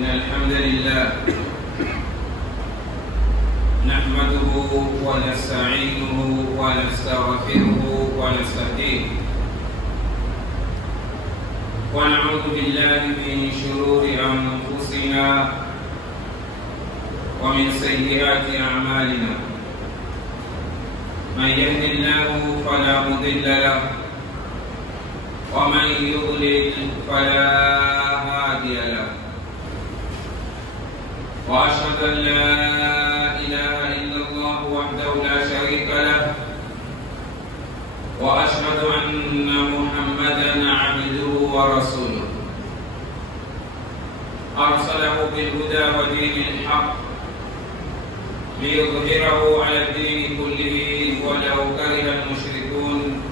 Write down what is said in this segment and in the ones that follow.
إن الحمد لله نحمده ونستعينه ونستغفره ونستهديه ونعوذ بالله من شرور أنفسنا ومن سيئات أعمالنا من يهد الله فلا مضل له ومن يضلل فلا هادي له وأشهد أن لا إله إلا الله وحده لا شريك له وأشهد أن محمدا عبده ورسوله أرسله بالهدى ودين الحق ليظهره على الدين كله ولو كره المشركون.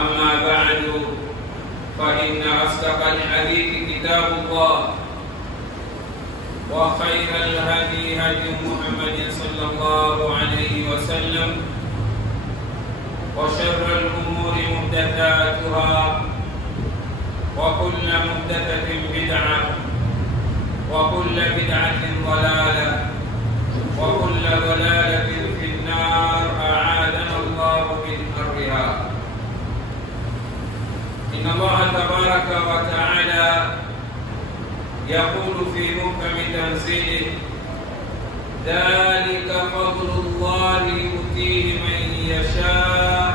أما بعد فإن أصدق الحديث كتاب الله وخير الهدي هدي محمد صلى الله عليه وسلم وشر الأمور محدثاتها وكل محدثة بدعة وكل بدعة ضلالة وكل ضلالة في النار أعاذنا الله من حرها. إن الله تبارك وتعالى يقول في محكم تنزيله ذلك فضل الله يؤتيه من يشاء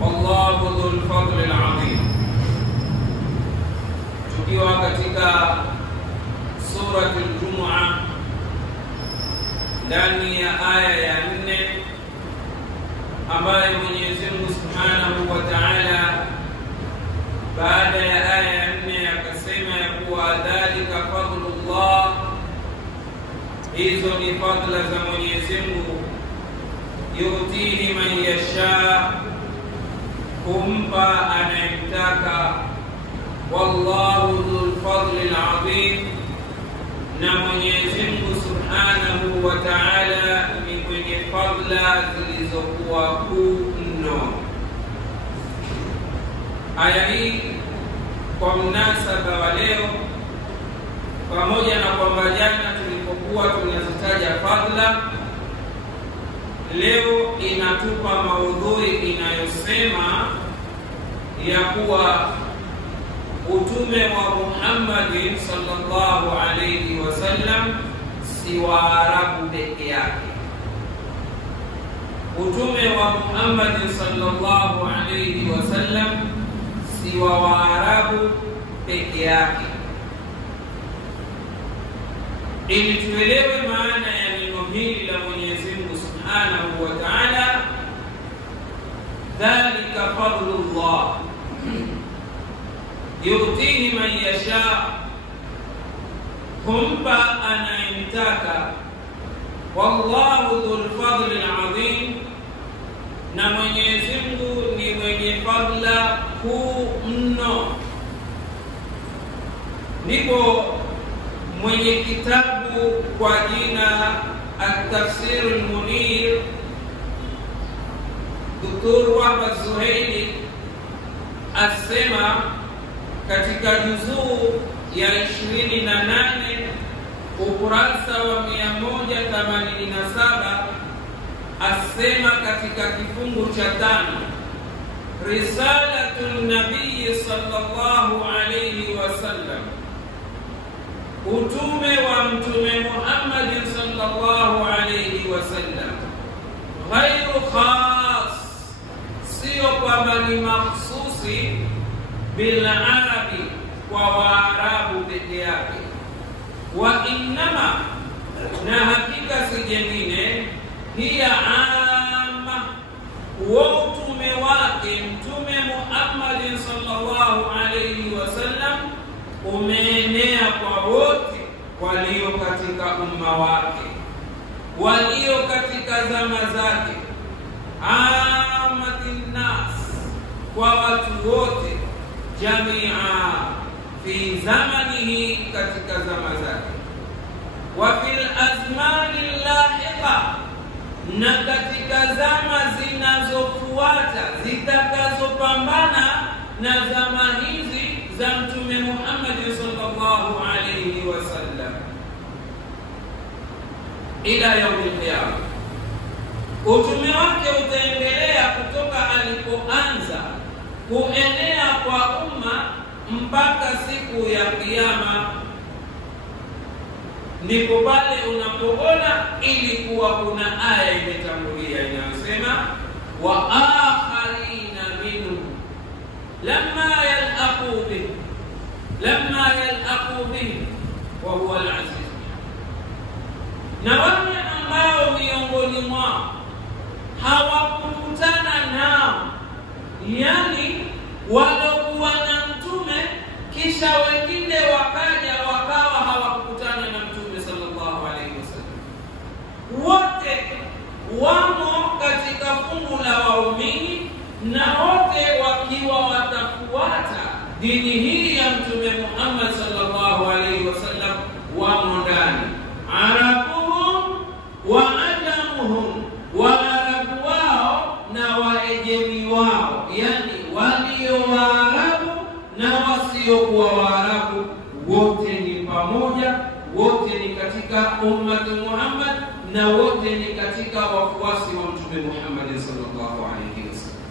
والله ذو الفضل العظيم. Tukiwa katika suratul Jumu'ah ndani ya aya ya 4 ambayo Mwenyezi Mungu Subhanahu wa Ta'ala baada ya aya ya 4 akasema ya kuwa dhalika fadlullah, hizo ni fadla za Mwenyezi Mungu, yutihi man yasha, kumpa anayemtaka, wallahu dhul fadli alazim, na Mwenyezi Mungu Subhanahu wa Ta'ala ni mwenye fadla zilizokuwa kuu mno. Aya hii kwa mnasaba wa leo, pamoja na kwamba jana tulipokuwa tunazitaja fadla, leo inatupa maudhui inayosema ya kuwa utume wa Muhammad sallallahu alayhi wasallam si wa Arabu peke yake. Utume wa Muhammad sallallahu alayhi wasallam si wa Waarabu peke yake. Ili tuelewe maana ya neno hili la Mwenyezi Mungu Subhanahu wa Ta'ala, dhalika fadlullah yutihi man yasha, kumpa anayemtaka, wallahu dhul fadli alazim, na Mwenyezi Mungu ni mwenye fadla kuu mno. Ndipo mwenye kitabu kwa jina At-Tafsir al-Munir Dr. Wahab Az-Zuhaili asema katika juzuu ya 28 ukurasa wa 187, asema katika kifungu cha 5, risalatun nabii sallallahu alayhi wasallam, utume wa mtume Muhammad sallallahu alayhi wasallam, ghairu khas, sio kwamba ni mahsusi bil arabi, kwa Waarabu peke yake, wa innama, na hakika si jengine, hiya amma, wa utume wake mtume Muhammad sallallahu alayhi wasallam umeenea kwa wote walio katika umma wake, walio katika zama zake, amatin nas, kwa watu wote, jamia fi zamanihi, katika zama zake, wa fil azmani lahiqa, na katika zama zinazofuata zitakazopambana na zama hizi za Mtume Muhammad sallallahu alaihi ila yaumil qiyama. Utume wake utaendelea kutoka alipoanza kuenea kwa umma mpaka siku ya kiyama. Ndipo pale unapoona ilikuwa kuna aya imetangulia inayosema wa akharina minhum lamma yalaqu bihi wa huwa al-aziz. Na wale ambao miongoni mwao hawakukutana nao, yani walokuwa na mtume kisha wengine wakaja wakawa hawakukutana na mtume sallallahu alaihi wasallam, wote wamo katika fungu la waumini na wote wakiwa watafuata dini hii ya mtume Muhammad sallallahu alaihi wasallam, wamo ndani. Arabuhum wa ajamuhum, Waarabu wao na waejemi wao, yani walio Waarabu na wasiokuwa Waarabu, wote ni pamoja, wote ni katika ummati Muhammad na wote ni katika wafuasi wa mtume Muhammad sallallahu alaihi wasallam.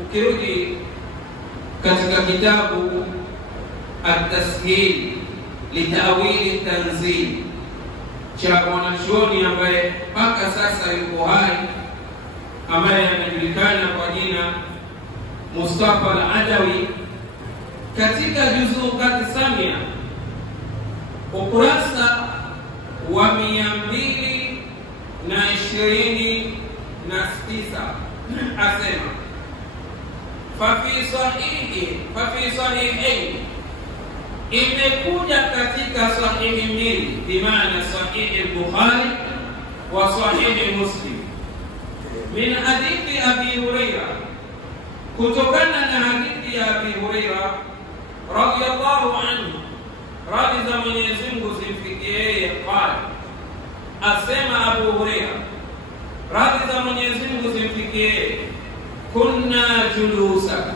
Ukirudi katika kitabu At-Tasheel Litawili Tanzil cha mwanachuoni ambaye mpaka sasa yuko hai, ambaye anajulikana kwa jina Mustafa Al-Adawi, katika juzuu Samia ukurasa wa 229 asema fafi sahihi, imekuja katika sahihi mbili, bimaana sahihi al-Bukhari wa sahihi Muslim, min hadithi Abi Hurairah, kutokana na hadithi ya Abi Hurairah radhiyallahu anhu, radhi za Mwenyezi Mungu zimfikie yeye, qala, asema Abu Hurairah, radhi za Mwenyezi Mungu zimfikie yeye, kunna julusa,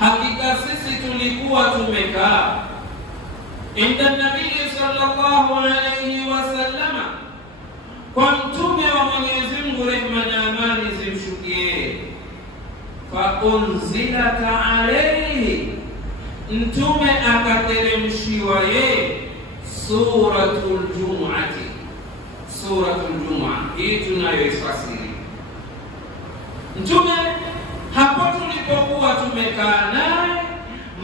hakika sisi tulikuwa tumekaa, inda nabii sallallahu alayhi wasallama, kwa mtume wa Mwenyezi Mungu, rehma na amani zimshukie. Fa unzilat alayhi, mtume akateremshiwa yeye suratul Jumu'ati, suratul Jumu'ah hii tunayoifasiri. Mtume hapo tulipokuwa tumekaa naye,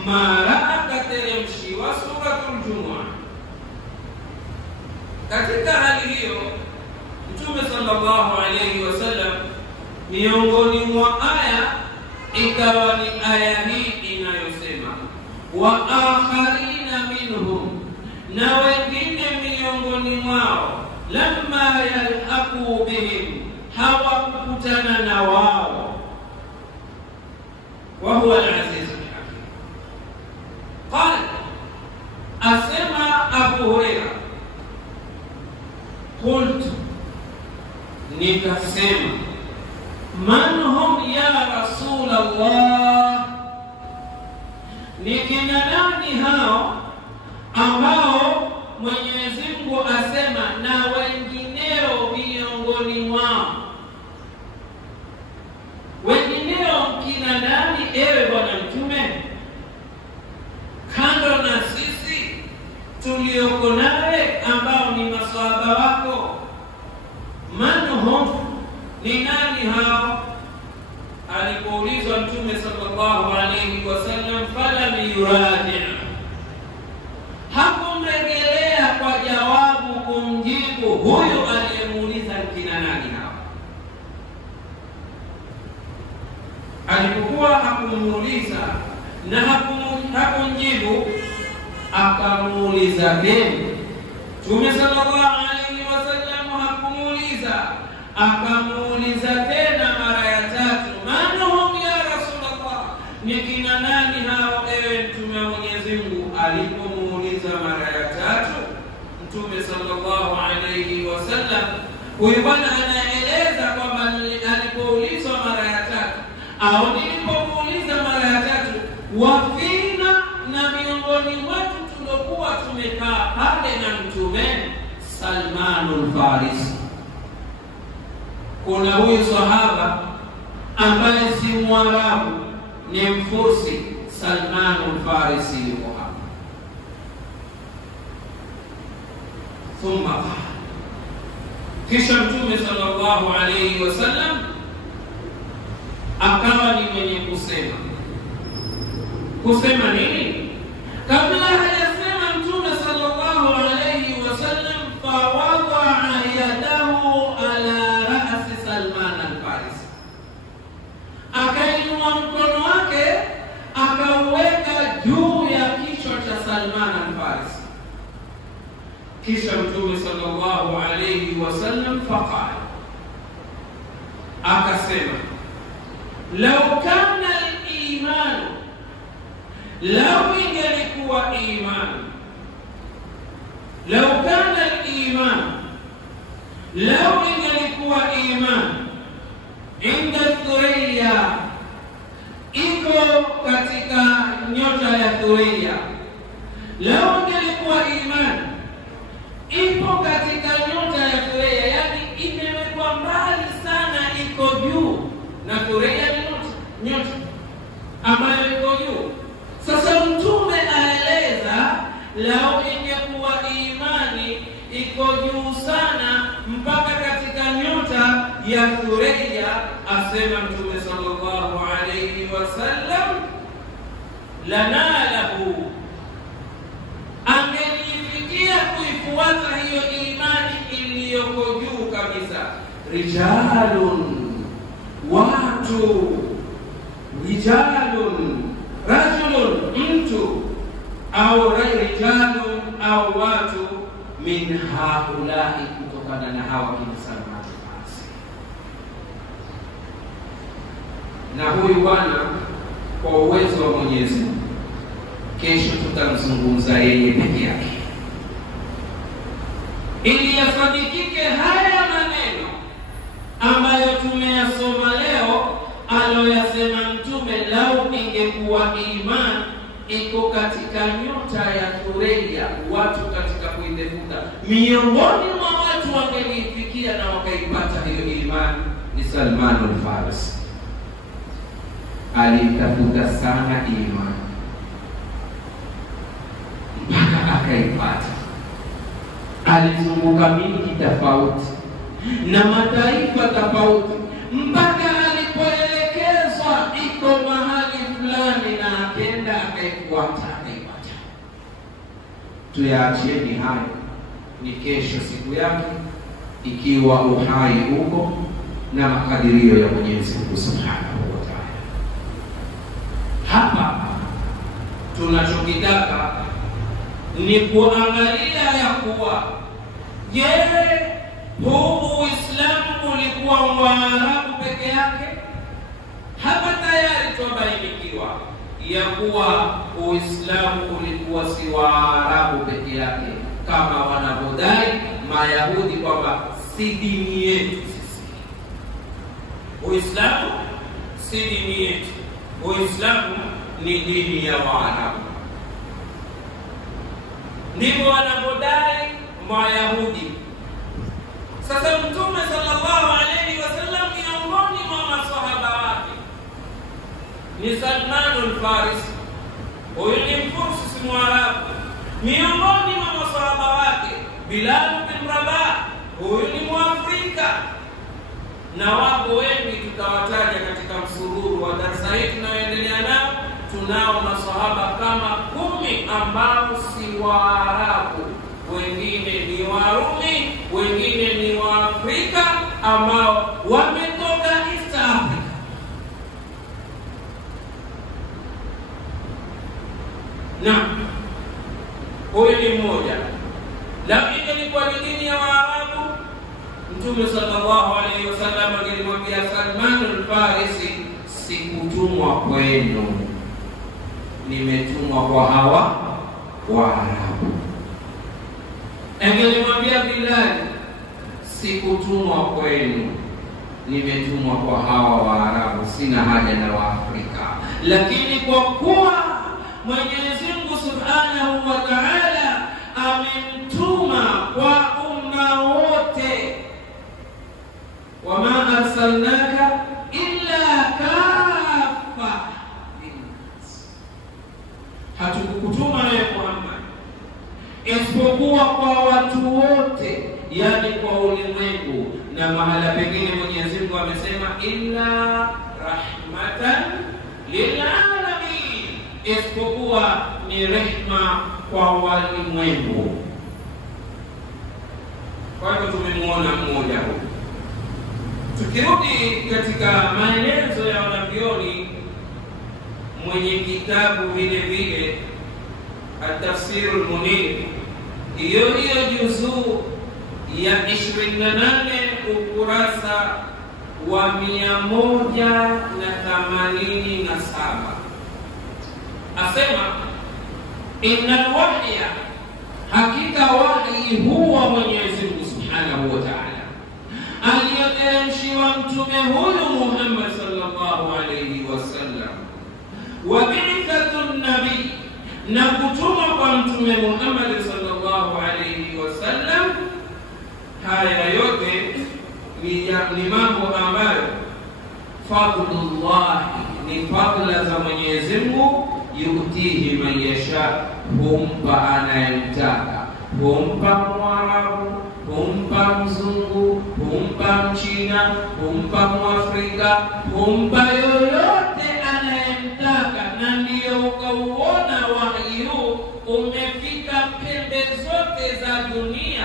mara akateremshiwa suratul Jumu'ah. Katika hali hiyo Mtume sallallahu alayhi wasallam, miongoni mwa aya ikawa ni aya hii inayosema wa akharina minhum, na wengine miongoni mwao, lamma yalhaqu bihim, hawakutana na wao, wa huwa al-aziz al-hakim. Qala, asema Abu Hurairah, qultu, nikasema, man hum ya Rasulullah, ni kina nani hao ambao Mwenyezi Mungu asema na wengineo miongoni mwao? Wengineo kina nani ewe bwana mtume, kando na sisi tulioko nawe ambao ni maswahaba wako? Man hum, ni nani hao? Alipoulizwa Mtume sallallahu alayhi wasallam, falam yuraji, hakumrejelea kwa jawabu kumjibu huyo aliyemuuliza kina nani hao. Alipokuwa hakumuuliza na hakumjibu, akamuuliza tena. Mtume sallallahu alayhi wasallam hakumuuliza, akamuuliza tena mara ya tatu, man hum ya Rasulullah, ni kina nani hao ewe mtume wa Mwenyezi Mungu? Alipomuuliza mara ya tatu, Mtume sallallahu alayhi wasallam, huyu bwana anaeleza kwamba alipoulizwa mara ya tatu au nilipomuuliza mara ya tatu, wafina, na miongoni mwetu tulokuwa tumekaa pale na mtume Salmanul Farisi. Kuna huyu sahaba ambaye si Mwarabu, ni Mfursi, Salmanul Farisi yuko hapa. Thumma, kisha Mtume sallallahu alayhi wasallam akawa ni mwenye kusema nini? Kabla hajasema Mtume sallallahu alayhi wasallam, fawadaa yadahu ala ra'si Salman al-Farisi, akainua mkono wake akauweka juu ya kichwa cha Salman al-Farisi. Kisha Mtume sallallahu alayhi wasallam faqala, akasema, lau kana al-iman, lau ingelikuwa iman, lau kana al-iman, lau ingelikuwa iman inda Thuriya, iko katika nyota ya Thuriya, lau ingelikuwa iman ipo katika nyota ya Thuriya, yani imewekwa mbali sana, iko juu, na Thuriya ni nyota ambayo iko juu. Sasa Mtume aeleza lao ingekuwa imani iko juu sana mpaka katika nyota ya Thuriya, asema Mtume sallallahu alayhi wasallam, lanalahu, angelifikia kuifuata hiyo imani iliyoko juu kabisa, rijalun, watu, rijalun, rajulun, mtu, au rijalun, au watu, min haulai, kutokana na hawa kina Salman al-Farisi. Na huyu bwana kwa uwezo wa Mwenyezi Mungu, kesho tutamzungumza yeye peke yake, ili yasadikike haya maneno ambayo tumeyasoma leo, aloyasema Mtume, lau ingekuwa iman iko katika nyota ya Thuriya, watu katika kuitafuta, miongoni mwa watu wangelifikia na wakaipata hiyo imani, ni Salman al-Farisi. Alitafuta sana imani mpaka akaipata. Alizunguka miji tofauti na mataifa tofauti mpaka alipoelekezwa iko mahali fulani, na akenda akaifuata. Tuyaachieni hayo, ni kesho siku yake, ikiwa uhai uko na makadirio ya Mwenyezi Mungu Subhanahu wa Ta'ala. Hapa tunachokitaka ni kuangalia ya kuwa, je, huu Uislamu ulikuwa Waarabu peke yake? Hapa tayari tubainikiwa ya kuwa Uislamu ulikuwa si Waarabu peke yake, kama wanavyodai Mayahudi kwamba si dini yetu sisi. Uislamu si dini yetu, Uislamu ni dini ya Waarabu. Ndivyo wanavyodai Mayahudi. Sasa Mtume sallallahu alayhi wasallam, miongoni mwa maswahaba wake ni Salman al-Farisi, huyu ni Mfursi, si Mwarabu. Miongoni mwa maswahaba wake Bilal bin Rabah, huyu ni Mwafrika, na wapo wengi tutawataja katika msururu wa darasa hili tunayoendelea nao. Tunao maswahaba kama 10 ambao si Waarabu, wengine ni Warumi, wengine ni Waafrika ambao wametoka East Africa. Na huyu ni mmoja, lakini ilikuwa ni dini ya Waarabu. Mtume sallallahu alayhi wasallam alimwambia Salman al-Farisi, sikutumwa kwenu, nimetumwa kwa hawa Waarabu. Angelimwambia Bilal, sikutumwa kwenu, nimetumwa kwa hawa Waarabu, sina haja na Waafrika. Lakini kwa kuwa Mwenyezi Mungu Subhanahu wa Ta'ala amemtuma kwa umma wote illa rahmatan lilalamin, isipokuwa ni rehma kwa walimwengu. Kwa hivyo tumemuona mmoja huyu. Tukirudi katika maelezo ya wanavyoni, mwenye kitabu vile vile At-Tafsir al-Munir, hiyo juzuu ya 28 ukurasa wa 187 asema, innal wahya, hakika wahi huwa Mwenyezi Mungu Subhanahu wa Ta'ala aliyoteremshiwa mtume huyu Muhammad sallallahu alayhi wasallam, wa bi'thatun nabii, na kutuma kwa mtume Muhammad sallallahu alayhi wasallam. Haya yote ni mambo ambayo fadlullah, ni fadla za Mwenyezi Mungu, yutihi man yasha, humpa anayemtaka, humpa Mwarabu, humpa Mzungu, humpa Mchina, humpa Mwafrika, humpa yoyote anayemtaka. Na ndiyo ukauona wahi huu umefika pembe zote za dunia.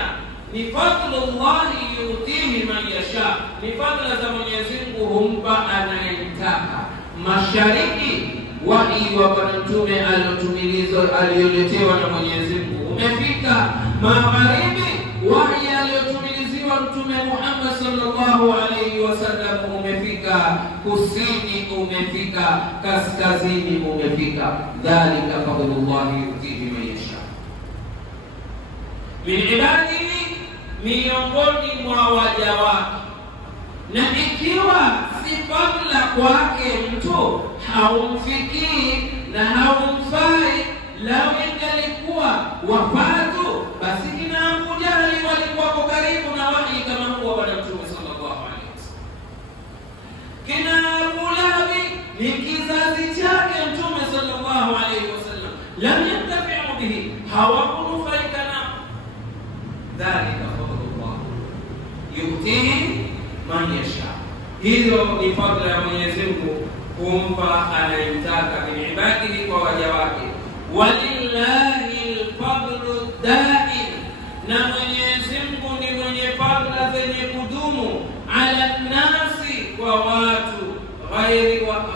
Ni fadlullahi yutihi man yasha, ni fadla za Mwenyezi Mungu, humpa anayemtaka. Mashariki, wahi wa Bwana Mtume aliyoletewa na Mwenyezi Mungu umefika. Magharibi, wahi aliyotumiliziwa Mtume Muhammad sallallahu alayhi wasallam umefika. Kusini umefika, kaskazini umefika. Dhalika fadlullahi yutihi man yasha min ibadihi, miongoni mwa waja wake. Na ikiwa si fadla kwake mtu haumfikii na haumfai, lau ingalikuwa wafatu, basi kina Abu Jahli walikuwa karibu na wahi kama huwa Bwana Mtume sallallahu alaihi wasallam. Kina Abu Lahabi ni kizazi chake Mtume sallallahu alaihi wasallam, lam yantafi'u bihi, hawakunufaika na. Dhalika fadlullah yutihi man yasha, hiyo ni fadla ya Mwenyezi Mungu, kumpa anayemtaka min ibadihi, kwa waja wake. Walillahi alfadlu daim, na Mwenyezi Mungu ni mwenye fadla zenye kudumu. Ala nasi, kwa watu,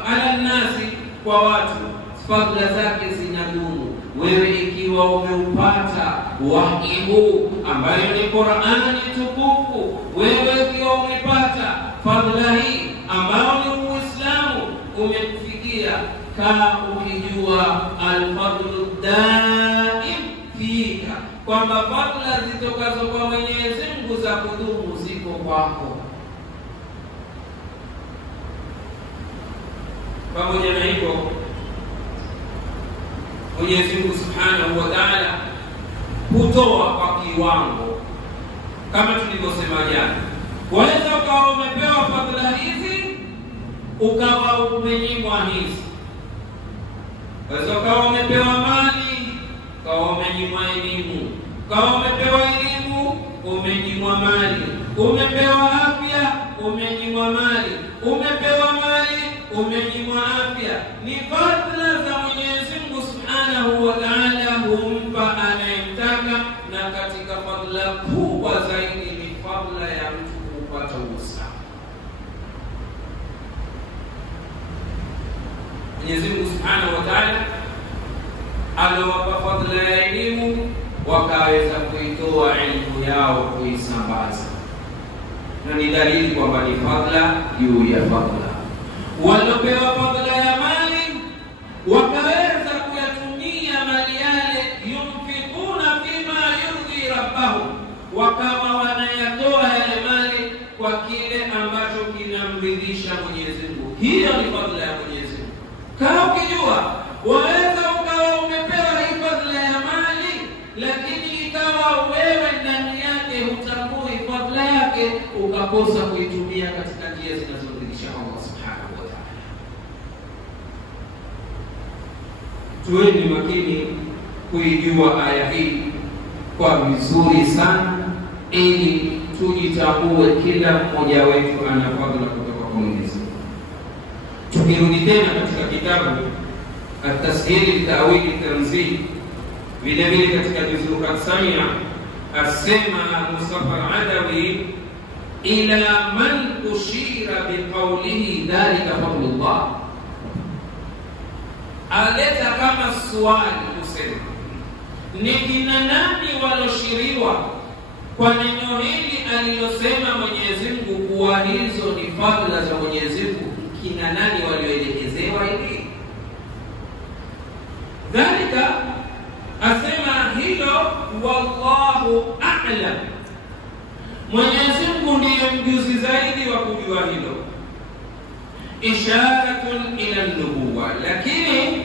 ala nasi, kwa watu, fadla zake zinadumu. Wewe ikiwa umeupata wahi huu ambayo ni Qur'ani tukufu, wewe ikiwa umepata fadla hii ambayo ni Uislamu umekufikia, kaa ukijua al-fadlu daim fika, kwamba fadla zitokazo kwa Mwenyezi Mungu za kudumu ziko kwako. Pamoja na hivyo, Mwenyezi Mungu Subhanahu wa Ta'ala hutoa kwa kiwango, kama tulivyosema jana. Waweza ukawa umepewa fadhila hizi ukawa umenyimwa hizi. Waweza ukawa umepewa mali ukawa umenyimwa elimu, ukawa umepewa elimu umenyimwa mali, umepewa afya umenyimwa mali, umepewa mali umenyimwa afya. Ni fadhila za Mwenyezi Mungu Subhanahu wa Ta'ala, humpa anayemtaka. Na katika fadhila kubwa zaidi ni fadhila ya mtu kupata Uislamu. Mwenyezi Mungu Subhanahu wa Ta'ala aliwapa fadhila ya elimu, wakaweza kuitoa elimu yao kuisambaza, na ni dalili kwamba ni fadhila juu ya fadhila. Walopewa fadhila ya mali, wakaweza kuyatumia mali yale, yumfikuna fima yurdi rabbahu, wakawa wanayatoa yale mali kwa kile ambacho kinamridhisha Mwenyezi Mungu. Hiyo ni fadhila ya Mwenyezi Mungu. Kama ukijua, waweza ukawa umepewa hii fadhila ya mali, lakini ikawa wewe ndani yake hutambui fadhila yake, ukakosa kuitumia katika njia zinazoridhisha Allah Subhanahu wa Ta'ala. Tuweni makini kuijua aya hii kwa vizuri sana, ili tujitambue kila mmoja wetu ana fadhila kutoka kwa Mwenyezi Mungu. Tukirudi tena katika kitabu At-Tasheel Ta'wil Tanzil, vile vile katika juzuu Samia, asema Mustafa al-Adawi, ila man ushira biqawlihi dhalika fadlullah, aleta kama swali kusema ni kina nani waloshiriwa kwa neno hili alilosema Mwenyezi Mungu kuwa hizo ni fadhila za Mwenyezi Mungu, kina nani walioelekezewa hili? Dhalika asema hilo, wallahu a'lam, Mwenyezi Mungu ndiye mjuzi zaidi wa kujua hilo. Isharatun ila nubuwa, lakini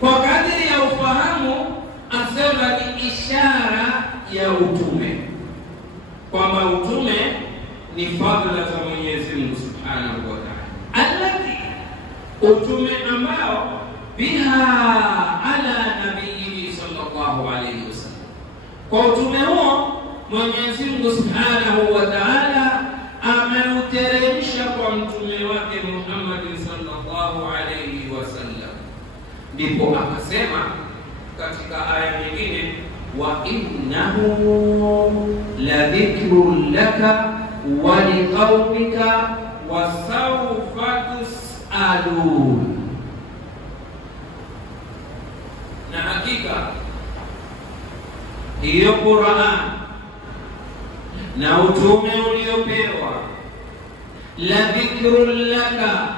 kwa kadri ya ufahamu asema ni ishara ya utume, kwamba utume ni fadhila za Mwenyezi Mungu Subhanahu wa Ta'ala, alati, utume ambao biha ala nabiyyi sallallahu alayhi wasallam. Kwa utume huo Mwenyezi Mungu Subhanahu wa Ta'ala ameuteremsha kwa mtume wake Muhammad sallallahu alayhi wasallam. Ndipo akasema katika aya nyingine, wa innahu la dhikrun laka wa liqaumika wa sawfa tus'alun, na hakika hiyo Qur'an na utume uliopewa, la dhikrun laka,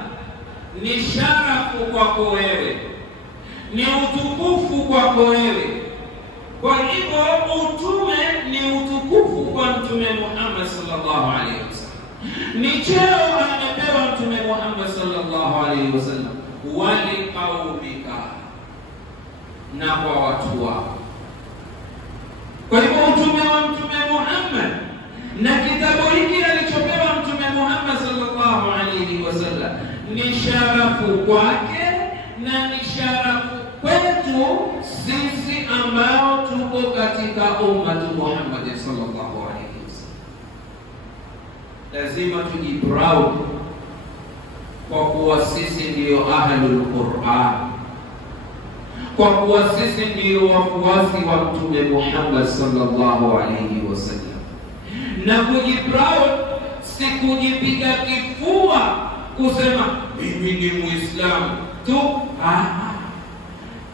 ni sharafu kwako wewe, ni utukufu kwako wewe. Kwa hivyo utume ni utukufu kwa Mtume Muhammad sallallahu alaihi wasallam, ni cheo amepewa Mtume Muhammad sallallahu alaihi wasallam. Wali qaumika, na kwa watu wako. Kwa hivyo utume wa Mtume Muhammad na kitabu hiki alichopewa Mtume Muhammad sallallahu alaihi wasallam ni sharafu kwake na ni sharafu kwetu sisi ambao tuko katika ummatu Muhammad sallallahu alaihi wasallam. Lazima tujiproud kwa kuwa sisi ndio ahlul Qur'an, kwa kuwa sisi ndio wafuasi wa Mtume Muhammad sallallahu alaihi wasallam. Na kujiproud si kujipiga kifua kusema mimi ni Muislamu tu.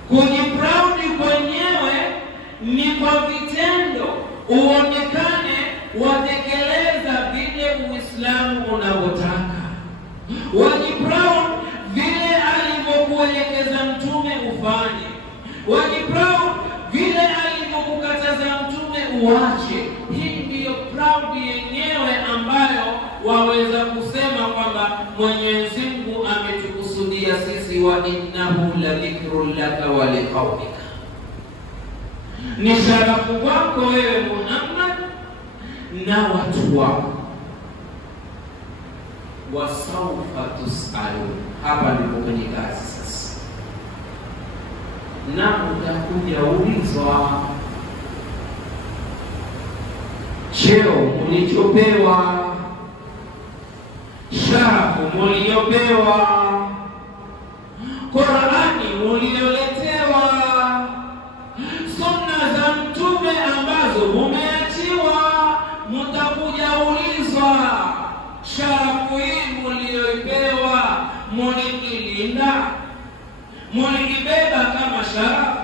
Kujiproud kwenyewe ni kwa vitendo, uonekane watekeleza vile Uislamu unavyotaka. Wajiproud vile alivyokuelekeza Mtume ufanye, wajiproud vile alivyokukataza Mtume uache. Hii ndiyo proud yenyewe ambayo waweza kusema kwamba Mwenyezi Mungu ametukusudia sisi, wa innahu la dhikrun laka wa liqaumika, ni sharafu kwako wewe Muhammad na watu wako. Wa sawfa tus'alun, hapa ndipo kwenye kazi sasa, na utakuja ulizwa cheo mlichopewa, sharafu mliopewa, Qur'ani mlioletewa, sunna za Mtume ambazo mumeachiwa, mtakuja ulizwa. Sharafu hii mliopewa, mulikilinda, mulikibeba kama sharafu,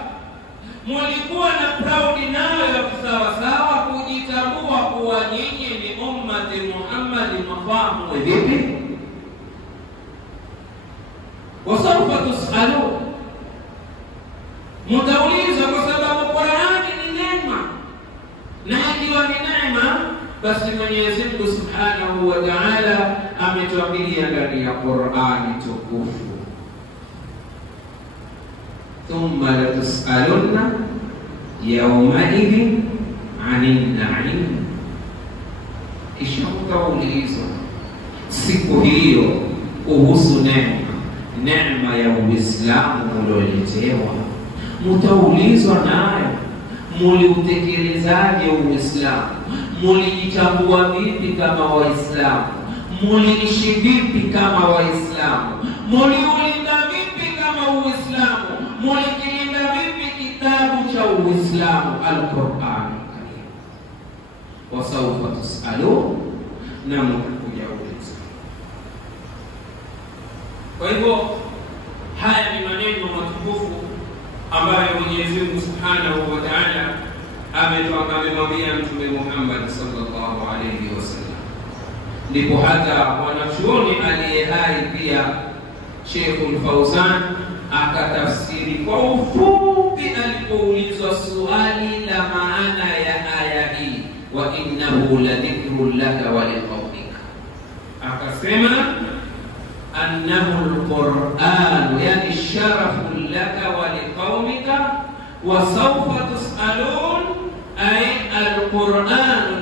mulikuwa na proud nayo ya kusawasawa, kujitambua kuwa nyinyi ni ummati Muhammad. Mafahamu vipi? Wasawfa tus'alun, mtaulizwa, kwa sababu Qur'ani ni neema, na ikiwa ni neema basi Mwenyezi Mungu Subhanahu wa Ta'ala ametuagilia ndani ya Qur'ani tukufu, thumma la tus'alunna yawmaidhin 'anil na'im, kisha mtaulizwa siku hiyo kuhusu neema ya Uislamu ulioletewa. Mtaulizwa nayo, muliutekelezaje Uislamu? Mulijitambua vipi kama Waislamu? Muliishi vipi kama Waislamu? muliulinda vipi kama Uislamu? Mulikilinda vipi kitabu cha Uislamu, Al-Qur'an Karim? Wasawfa tusalu, na mtakuja uliza. Kwa hivyo haya ni maneno matukufu ambayo Mwenyezi Mungu Subhanahu wa Ta'ala amemwambia Mtume Muhammad sallallahu alayhi wasallam. Ndipo hata mwanachuoni aliye hai pia Sheikhul Fawzan akatafsiri kwa ufupi alipoulizwa swali la maana ya aya hii, wa innahu ladhikrun laka wa liqaumika, akasema annahu alquran, yani sharafun laka wa liqaumika wa sawfa tusalun, ay alquran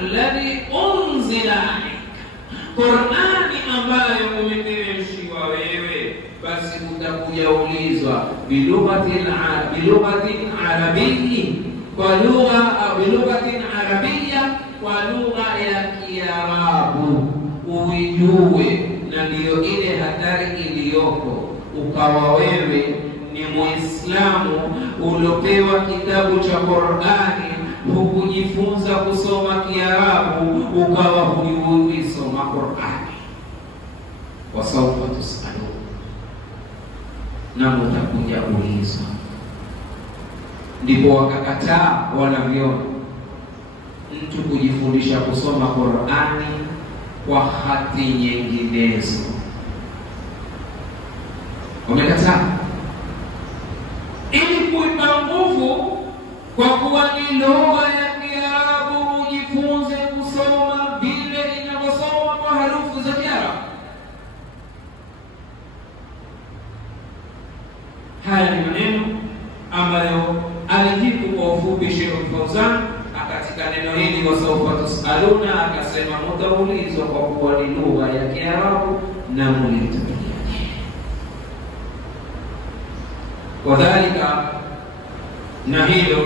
alladhi unzila alayka, Qurani ambayo umeteremshiwa wewe, basi utakuja ulizwa bilughatin arabiyya, kwa lugha ya Kiarabu uijue. Na ndiyo ile hatari iliyoko, ukawa wewe ni Muislamu uliopewa kitabu cha Qur'ani, hukujifunza kusoma Kiarabu, ukawa hujui kusoma Qur'ani. Wasawfa tusalu, na mtakuja ulizwa. Ndipo wakakataa wanavyoni mtu kujifundisha kusoma Qur'ani kwa hati nyinginezo, wamekataa ili kuipa nguvu, kwa kuwa ni lugha ya Kiarabu, ujifunze kusoma vile inavyosoma kwa harufu za Kiarabu. Haya ni maneno ambayo alijibu kwa ufupi Sheikh Fawzan katika neno hili, wasawfa tusaluna, akasema mtaulizwa kwa kuwa ni lugha ya Kiarabu na mulitakia. Wadhalika, na hilo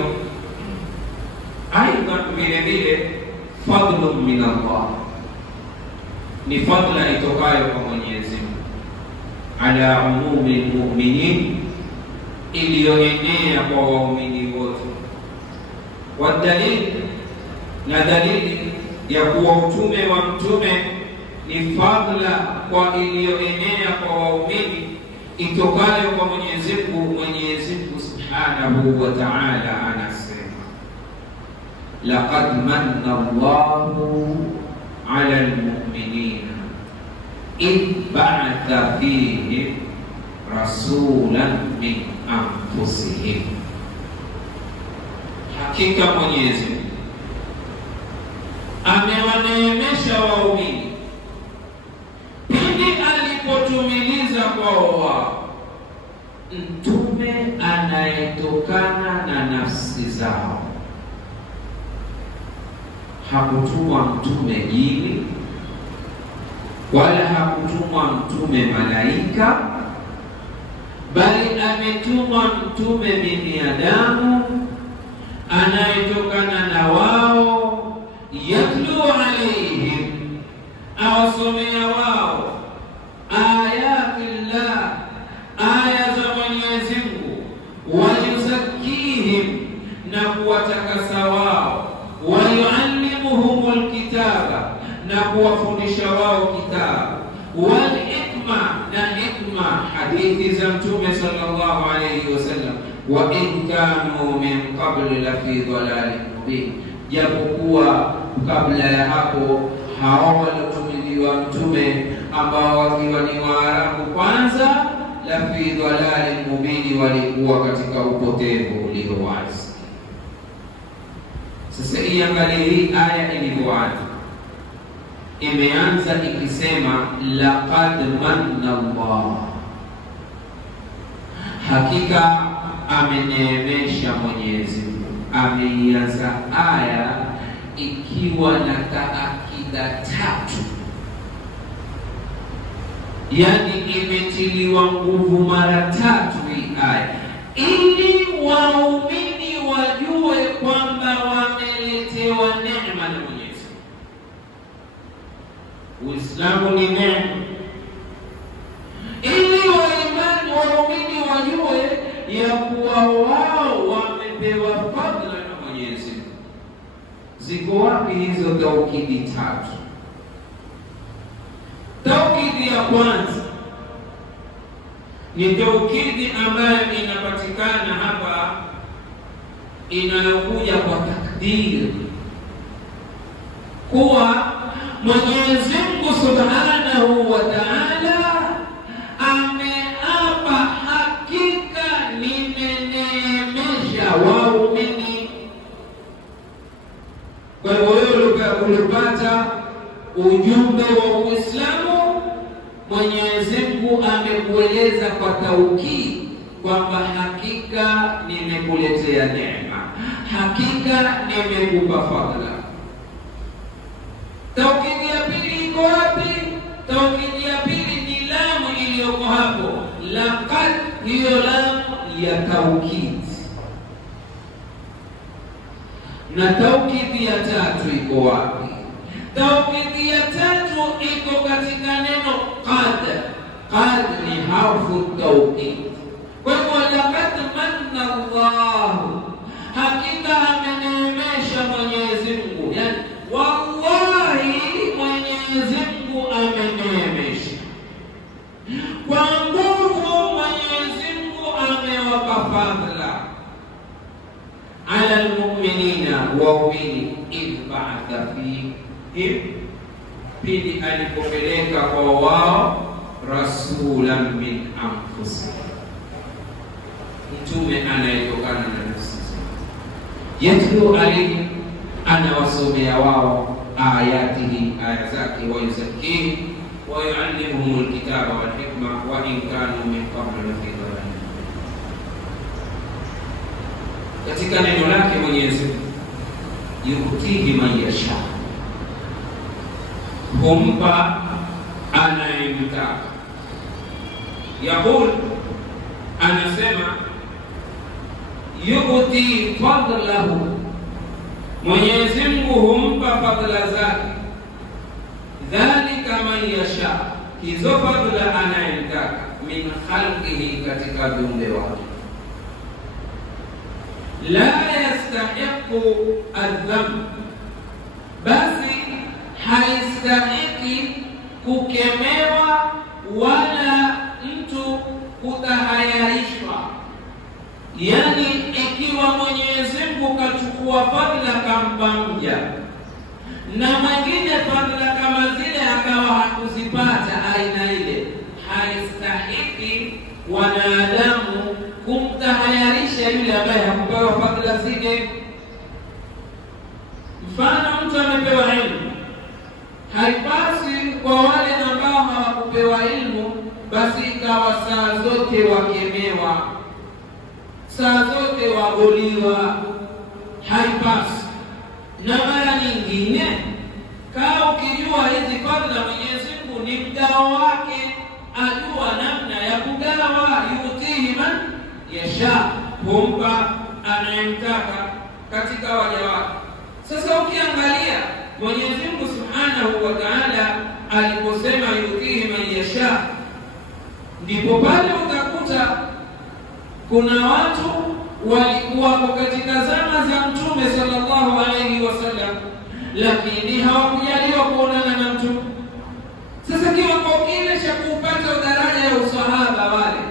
aidha vile vile fadlun min Allah, ni fadla itokayo kwa Mwenyezi Mungu, ala umumi almu'minin, iliyoenea kwa waumini wote. Wadalili, na dalili ya kuwa utume wa mtume ni fadla kwa iliyoenea kwa waumini itokayo kwa Mwenyezi Mungu. Mwenyezi Mungu Subhanahu wa Ta'ala anasema, laqad manna Allahu 'ala al-mu'minina id ba'atha fihim rasulan min anfusihim, hakika Mwenyezi Mungu amewaneemesha waumini pindi alipotumiliza kwao wao mtume anayetokana na nafsi zao. Hakutumwa mtume jini, wala hakutumwa mtume malaika, bali ametumwa mtume binadamu anayetokana na wao, yatlu alayhim, awasomea wao ayatillah, aya za Mwenyezi Mungu, wayuzakihim, na kuwatakasa wao, wayuallimuhumul kitaba, na kuwafundisha wao kitabu, wal hikma, na hikma, hadithi za Mtume sallallahu alayhi wasallam, wa in kanu min qabli la fi dhalalin mubin, japokuwa kabla ya hapo hao waliotumiliwa mtume ambao wakiwa ni Waarabu kwanza, la fi dhalalin mubin, walikuwa katika upotevu ulio wazi. Sasa iangalie hii aya ilivyoanza, imeanza ikisema laqad manna Allah, hakika ameneemesha Mwenyezi Mungu. Ameianza aya ikiwa na taakida tatu, yani imetiliwa nguvu mara tatu hii aya, ili waumini wajue kwamba wameletewa neema na Mwenyezi Mungu. Uislamu ni neema, ili ya kuwa wao wamepewa fadhila na Mwenyezi Mungu. Ziko wapi hizo taukidi tatu? Taukidi ya kwanza ni taukidi ambayo inapatikana hapa, inayokuja kwa takdiri, kuwa Mwenyezi Mungu Subhanahu wa Ta'ala ameapa, hakika nimeneemesha waumini. Kwa hivyo wewe ulipata ujumbe wa Uislamu, Mwenyezi Mungu amekueleza kwa taukidi kwamba hakika nimekuletea neema, hakika nimekupa fadhila. Taukidi ya pili iko wapi? Taukidi ya pili ni lamu iliyoko hapo, laqad, hiyo lamu ya taukidi. Na taukidi ya tatu iko wapi? Taukidi ya tatu iko katika neno qad. Qad ni harfu taukid. Kwa hivyo laqad manna Allah, hakika ameneemesha Mwenyezi Mungu, yani wallahi Mwenyezi Mungu ameneemesha. Kwa nguvu Mwenyezi Mungu amewapa fadhila ala almu'minina, waumini, idh ba'atha fihim, pindi alipopeleka kwa wao rasulan min anfusihim, mtume anayetokana na nafsi zao, yatlu alayhim, anawasomea wao ayatihi, aya zake, wa yuzakkihim wa yuallimuhum alkitaba wal hikma wa in kanu min qablu lafi dhalalin. Katika neno lake Mwenyezi Mungu, yutihi man yasha, humpa anayemtaka. Yaqul, anasema yuti fadlahu, Mwenyezi Mungu humpa fadhila zake, dhalika man yasha, hizo fadhila anayemtaka, min khalqihi, katika viumbe wake. La yastahiqu adh-dhanb, basi haistahiki kukemewa wala mtu kutahayarishwa. Yani ikiwa Mwenyezi Mungu kachukua fadhila kampa mja, na mwingine fadhila kama zile akawa hakuzipata aina ile, haistahiki wanadamu kumtahayarisha yule ambaye hakupewa fadhila zile. Mfano, mtu amepewa ilmu, haipasi kwa wale ambao hawakupewa ilmu basi ikawa saa zote wakemewa, saa zote wagoliwa, haipasi. Na mara nyingine kaa ukijua hizi fadhila Mwenyezi Mungu ni mgao wake, ajua namna ya kugawa. Yutihi man yasha, humpa anayemtaka katika waja wake. Sasa ukiangalia Mwenyezi Mungu Subhanahu wa Ta'ala aliposema yutihi man yasha, ndipo pale utakuta kuna watu walikuwa katika zama za Mtume sallallahu alayhi wasallam, lakini hawakujaliwa kuonana na Mtume. Sasa kiwango kile cha kupata daraja ya usahaba wale,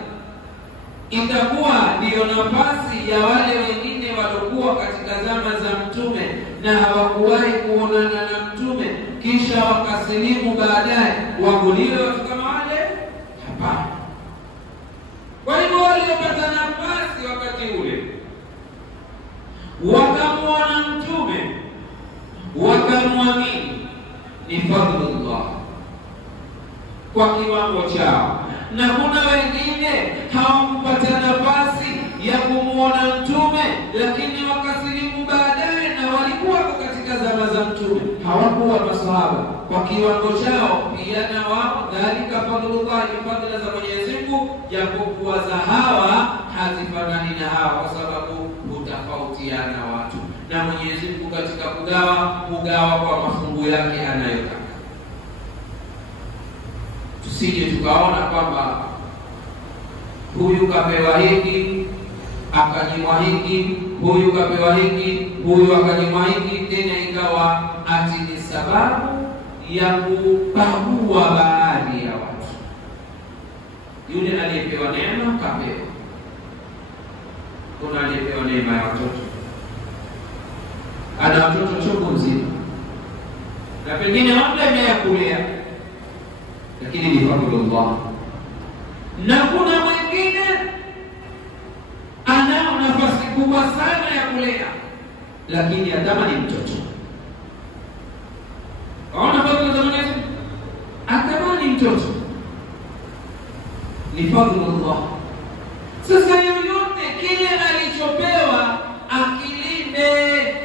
itakuwa ndiyo nafasi ya wale wengine waliokuwa katika zama za Mtume na hawakuwahi kuonana na Mtume kisha wakasilimu baadaye, waguliwe watu kama wale? Hapana. Kwa hivyo waliopata nafasi wakati ule wakamwona Mtume, wakamwamini, ni fadhlullah kwa kiwango chao. Na kuna wengine hawakupata nafasi ya kumwona Mtume lakini wakasilimu baadaye, na walikuwa katika zama za Mtume, hawakuwa maswahaba. Kwa kiwango chao pia na wao, dhalika fadhlullah, ni fadhila za Mwenyezi Mungu, japokuwa za hawa hazifanani na hawa, kwa sababu hutofautiana watu. Na Mwenyezi Mungu katika kugawa kwa mafungu yake anayotaka. Tusije tukaona kwamba huyu kapewa hiki, akanyimwa hiki, huyu kapewa hiki, huyu akanyimwa hiki, tena ikawa ati ni sababu ya kubagua baadhi ya watu. Yule aliyepewa neema kapewa. Kuna aliyepewa neema ya watoto, ana watoto chungu mzima, na pengine hamna ya kulea, lakini ni fadhlullah. Na kuna mwingine ana nafasi kubwa sana ya kulea, lakini atamani mtoto. Waona fadhila za Mwenyezi Mungu, atamani mtoto, ni fadhlullah. Sasa yoyote kile alichopewa akilinde,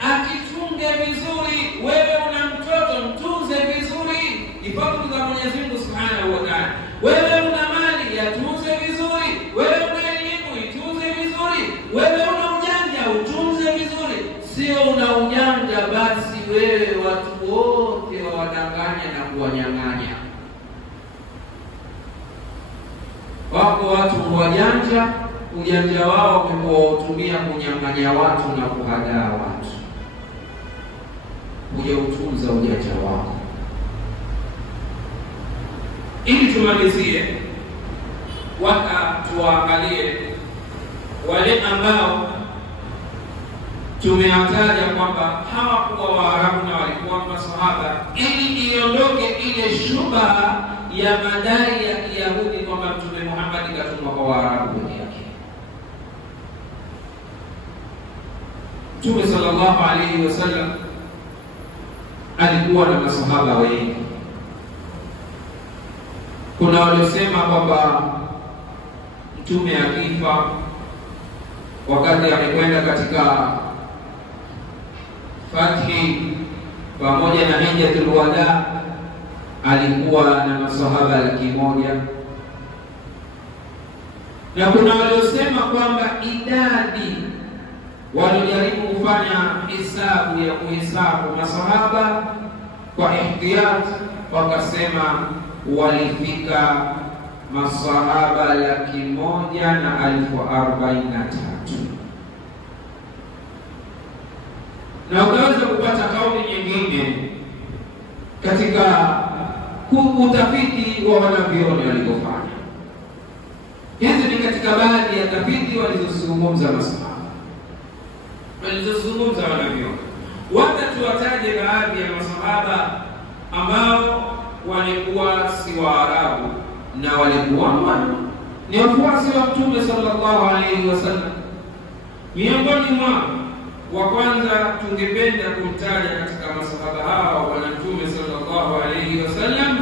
akichunge vizuri. Wewe una mtoto, mtunze vizuri, ni fadhila za Mwenyezi Mungu Subhanahu wa Ta'ala. Wewe una mali, yatunze vizuri. Wewe una elimu, itunze vizuri. Wewe una ujanja, utunze vizuri. Sio una ujanja basi wewe watu wote wawadanganya na kuwanyang'anya. Wako watu wajanja, ujanja wao wameutumia kunyang'anya watu na kuhadaa watu. Hujautunza ujanja wako. Ili tumalizie, tuangalie wale ambao tumewataja kwamba hawakuwa Waarabu na walikuwa masahaba, ili iondoke ile shubha ya madai ya Kiyahudi kwamba Mtume Muhammad katumwa kwa Waarabu peke yake. Mtume sallallahu alayhi wasallam alikuwa na masahaba wengi. Kuna waliosema kwamba Mtume akifa, wakati amekwenda katika fathi pamoja na hijjatul wada, alikuwa na masahaba 1,000. Na kuna waliosema kwamba idadi, walijaribu kufanya hisabu ya kuhesabu masahaba kwa ihtiyat, wakasema walifika masahaba 1,143. Na unaweza kupata kauli nyingine katika utafiti wa wanavyoni walivyofanya. Hizi ni katika baadhi ya tafiti walizozungumza masahaba, walizozungumza wanavyoni. Watatuwataje baadhi ya masahaba ambao walikuwa si Waarabu na walikuwa ni wafuasi wa Mtume sallallahu alayhi wasallam. Miongoni mwao wa kwanza tungependa kumtaja katika masahaba hawa wa Mtume sallallahu alayhi wasallam,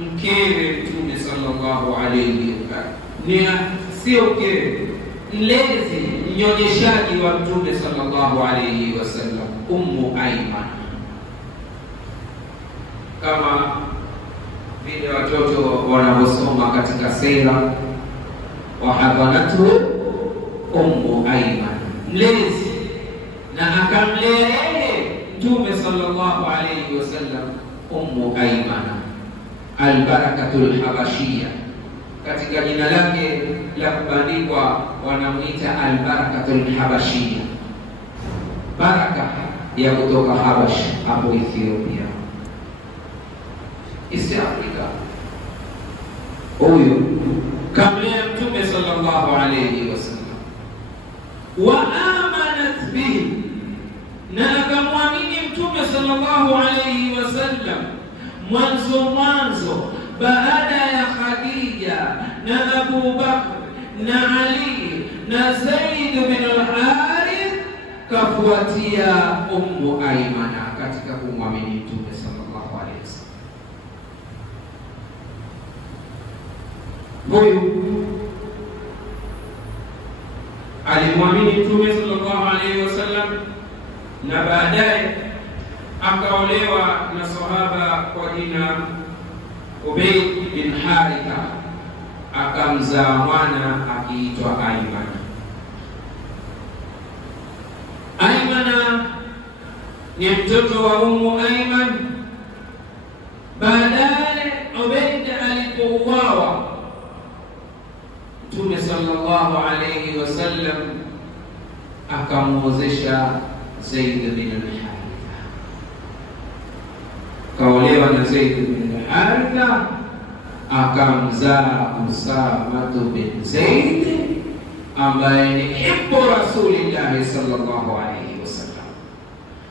mkewe Mtume sallallahu alayhi wasallam. Ni sio mkewe, mlezi, mnyonyeshaji wa Mtume sallallahu alayhi wasallam, Ummu Aiman. Kama vile watoto wanaosoma katika sira, wa hadanatu Ummu Aiman, mlezi na akamlea yeye Mtume sallallahu alayhi wasallam, Ummu Aiman al-Barakatul Habashiyya. Katika jina lake la kubandikwa wanamuita al-Barakatul Habashiyya, baraka ya kutoka Habash, hapo Ethiopia, East Africa. Huyu kamlea Mtume sallallahu alayhi wasallam, wa amanat bihi, na akamwamini Mtume sallallahu alayhi wasallam mwanzo baada ya Khadija na Abu Bakr na Ali na Zaid bin al-Harith, kafuatia Ummu Aiman katika kumwamini Mtume sallallahu alayhi wasallam. Huyu alimwamini Mtume sallallahu alayhi wasallam na baadaye akaolewa na sahaba kwa jina Ubayd bin Haritha, akamzaa mwana akiitwa Aiman. Aiman ni mtoto wa Ummu Aiman. Baadaye Ubayd alipouawa, Mtume sallallahu alayhi wasallam akamuozesha Zaid bin al-Haritha. Kaolewa na Zaid bin al-Haritha, akamzaa Usama bin Zaid ambaye ni ibnu Rasulillah sallallahu alayhi wasallam.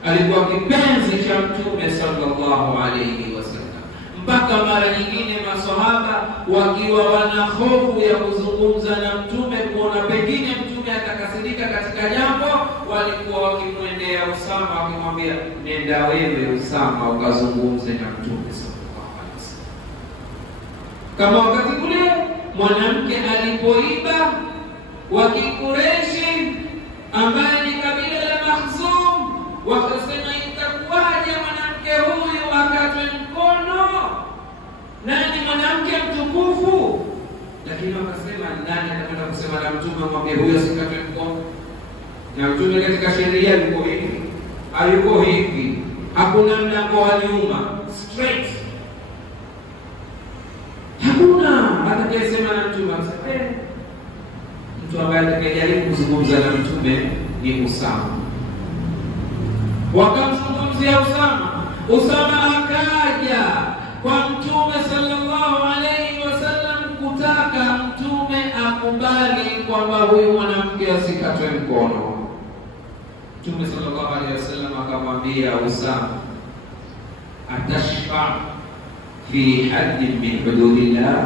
Alikuwa kipenzi cha Mtume sallallahu alayhi wasallam, mpaka mara nyingine maswahaba wakiwa wana hofu ya kuzungumza na Mtume, kuona pengine Mtume atakasirika katika jambo, walikuwa wakimwendea Usama wakimwambia, nenda wewe Usama ukazungumze na Mtume sallallahu alaihi wasallam. Kama wakati kule mwanamke alipoiba wa Kikureshi ambaye ni kabila la Makhzum, wakasema itakuwaje mwanamke huyu akatwe mkono, nani mwanamke mtukufu? Lakini wakasema nani anakwenda kusema na Mtume mwambie huyo sikatwe mkono? Na Mtume katika sheria yuko hivi, hayuko hivi, hakuna mlango wa nyuma, straight. Hakuna atakayesema na Mtume asema mtu ambaye atakayejaribu kuzungumza na Mtume ni Usama. Wakamzungumzia Usama. Usama akaja kwa Mtume sallallahu alayhi wasallam kutaka Mtume akubali kwamba huyu mwanamke asikatwe mkono. Mtume sallallahu alayhi wasallam akamwambia Usama, atashfa fi haddin min hududillah,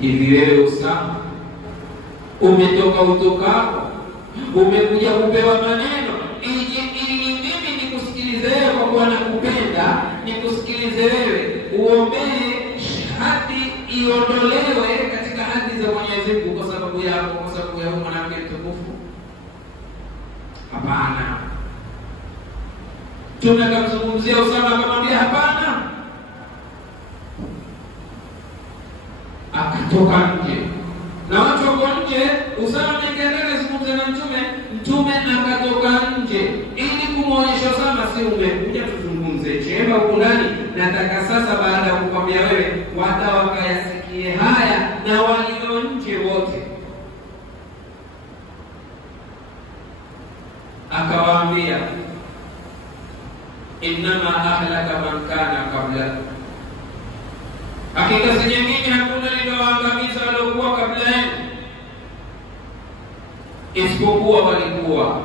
hivi wewe Usama umetoka utokako, umekuja kupewa maneno ili mimi nikusikilize wewe kwa kuwa nakupenda, nikusikilize wewe uombee hadi iondolewe katika hadi za Mwenyezi Mungu kwa sababu yako, kwa sababu ya mwanamke mtukufu? Hapana. Tunakamzungumzia Usama akamwambia hapana, akatoka nje na watu wako nje. Usama anaendelea kuzungumza na Mtume, Mtume akatoka nje ili kumuonyesha Usama, si umekuja tuzungumze chema huko ndani, nataka sasa baada ya kukwambia wewe wata wakayasikie haya na walio nje wote. Akawaambia, innama ahlaka man kana qabla, hakika si nyingine hakuna lililoangamiza waliokuwa kabla yenu isipokuwa walikuwa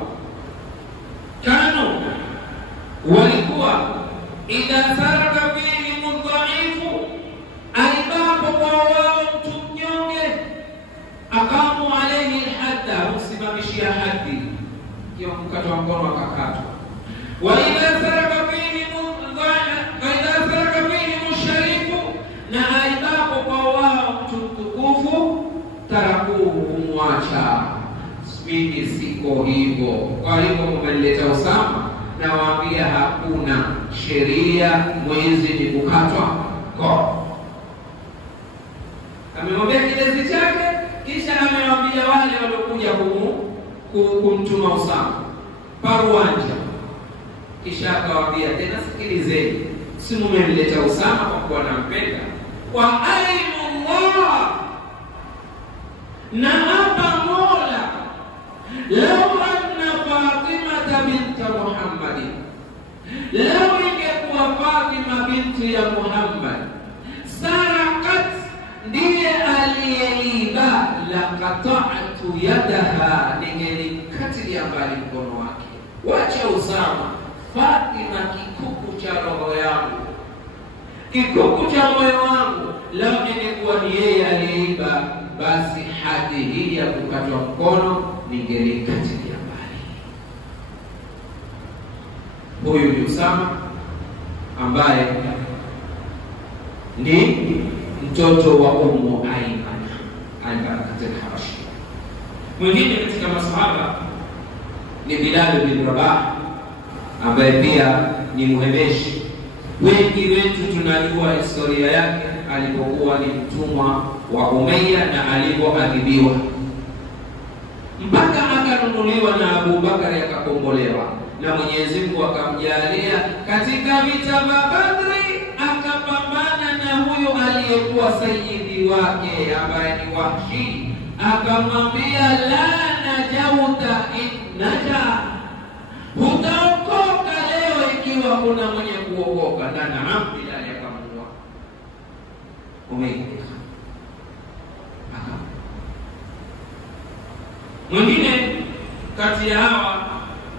idha saraka fihi mudhaifu, aibapo kwa wao mtu mnyonge, akamu alayhi hadda, msimamishia haddi, kiwa mkatwa mkono akakatwa. Wa idha saraka fihi musharifu, na aibapo kwa wao mtu mtukufu, tarakuhu, kumwacha. Mimi siko hivyo. Kwa hivyo umeleta Usama, na waambia hakuna sheria mwezi ni kukatwa kwa. Amemwambia kizazi chake, kisha amewambia wale waliokuja kumtuma Usama paruanja, kisha akawaambia tena, sikilizeni, si mmeleta Usama kwa kuwa nampenda, wa aimullah, na hapa Mola, lau anna Fatimata binta Muhammadin, lau ingekuwa Fatima binti ya Muhammad sarakat, ndiye aliyeiba, la qata'tu yadaha, ningelikatilia mbali mkono wake. Wacha Usama, Fatima kikuku cha roho yangu, kikuku cha moyo wangu, lau ingekuwa ni yeye aliyeiba, basi hadi hii ya kukatwa mkono ningelikatilia mbali. Huyu ni Usama ambaye ni mtoto wa Ummu Aiman al-Habashi. Mwingine katika masahaba ni Bilal bin Rabah ambaye pia ni Muhebeshi. Wengi wetu tunajua historia yake, alipokuwa ni mtumwa wa Umayya na alipoadhibiwa mpaka akanunuliwa na Abu Bakari akakombolewa, na Mwenyezi Mungu akamjalia katika vita vya Badri akapambana na huyo aliyekuwa sayyidi wake ambaye ni Wahshi, akamwambia la najauta innaja, hutaokoka leo ikiwa kuna mwenye kuokoka. Na naam, Bilal akamua umeidika. Mwingine kati ya hawa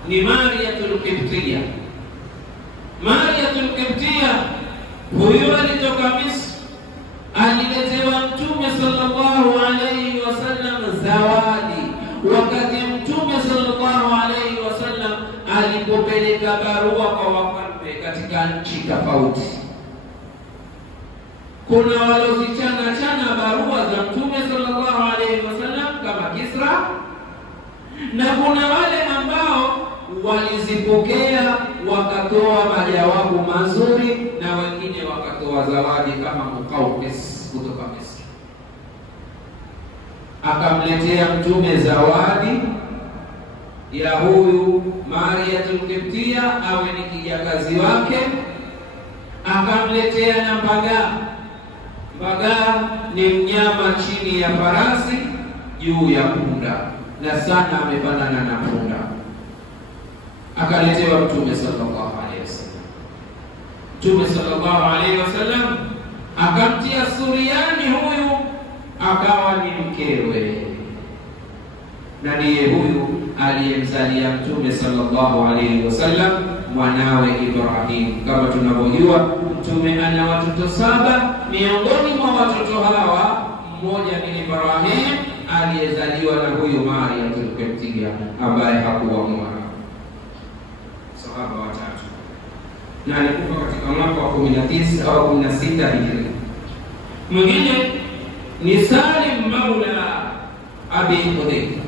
ni Mariyatul Qibtiyya. Mariyatul Qibtiyya huyo alitoka Misri, aliletewa Mtume sallallahu alayhi wasallam zawadi wakati Mtume sallallahu alayhi wasallam alipopeleka barua kwa wafalme katika nchi tofauti. Kuna walozichana barua za Mtume sallallahu alayhi wasallam kama Kisra, na kuna wale ambao walizipokea wakatoa majawabu mazuri, na wengine wakatoa zawadi kama Muqawqis kutoka Misri. Akamletea Mtume zawadi ya huyu Mariyatul Qibtiyya awe ni kijakazi wake, akamletea na mbagaa. Mbagaa ni mnyama chini ya farasi juu ya punda, na sana amefanana na punda. Akaletewa Mtume sallallahu alaihi wasallam. Mtume sallallahu alaihi wasallam akamtia suriani huyu, akawa ni mkewe, na ndiye huyu aliyemzalia Mtume sallallahu alaihi wasallam mwanawe Ibrahim. Kama tunavyojua, Mtume ana watoto 7. Miongoni mwa watoto hawa mmoja ni Ibrahim aliyezaliwa na huyu Mariyatul Qibtiyya ambaye hakuwa mwana. Sahaba watatu, na alikufa katika mwaka wa 19 au 16 Hijri. Mwingine ni Salim maula Abi Hudayfa.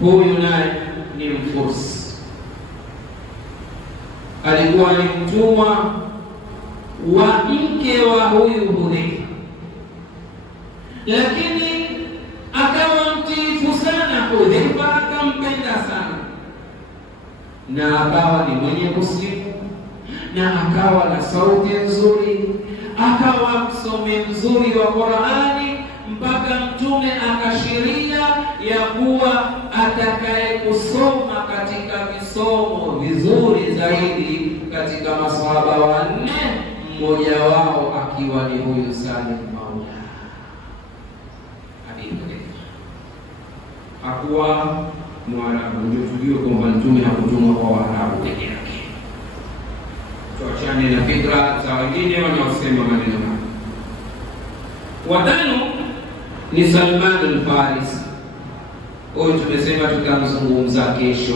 Huyu naye ni Mfursi, alikuwa ni mtumwa wa mke wa huyu Hudayfa, lakini akawa mtiifu sana Hudayfa, akampenda sana, na akawa ni mwenye kuslimu, na akawa na sauti nzuri, akawa msomi mzuri wa Qur'ani, mpaka Mtume akashiria ya kuwa atakaye kusoma katika visomo vizuri zaidi katika maswahaba 4, mmoja wao akiwa ni huyu Salim maula Abi Hudayfa. Hakuwa Mwarabu. Ndio tujue kwamba Mtume hakutumwa kwa Waarabu peke yake. Tuachane na fikra za wengine wanaosema maneno haya. Watano ni Salman al-Farisi. Huyu tumesema tutamzungumza kesho,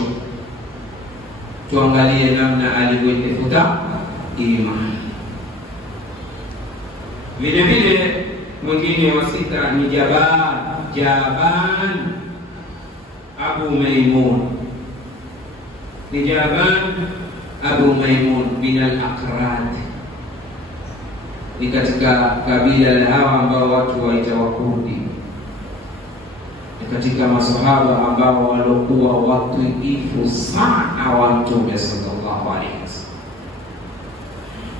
tuangalie namna alivyotafuta imani. Vile vile mwingine wa 6 ni Jaban Abu Maimun. Ni Jaban Abu Maimun bin al-Aqrad, ni katika kabila la hawa ambao watu waita Wakurdi, ni katika masahaba ambao walikuwa watiifu sana wa Mtume sallallahu alaihi wasallam.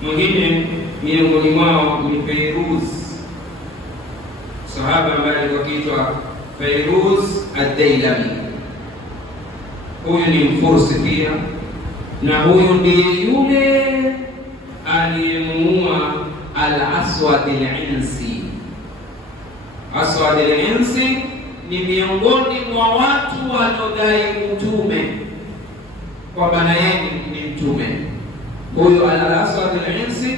Mwingine miongoni mwao ni Fairuz, sahaba ambaye alikuwa Fairuz ad-Dailami. Huyu ni Mfursi pia, na huyu ndiye yule aliyemuua Al-Aswad al-Insi. Aswad al-Insi ni miongoni mwa watu wanaodai utume, kwa maana yeye ni mtume. Huyu Al-Aswad al-Insi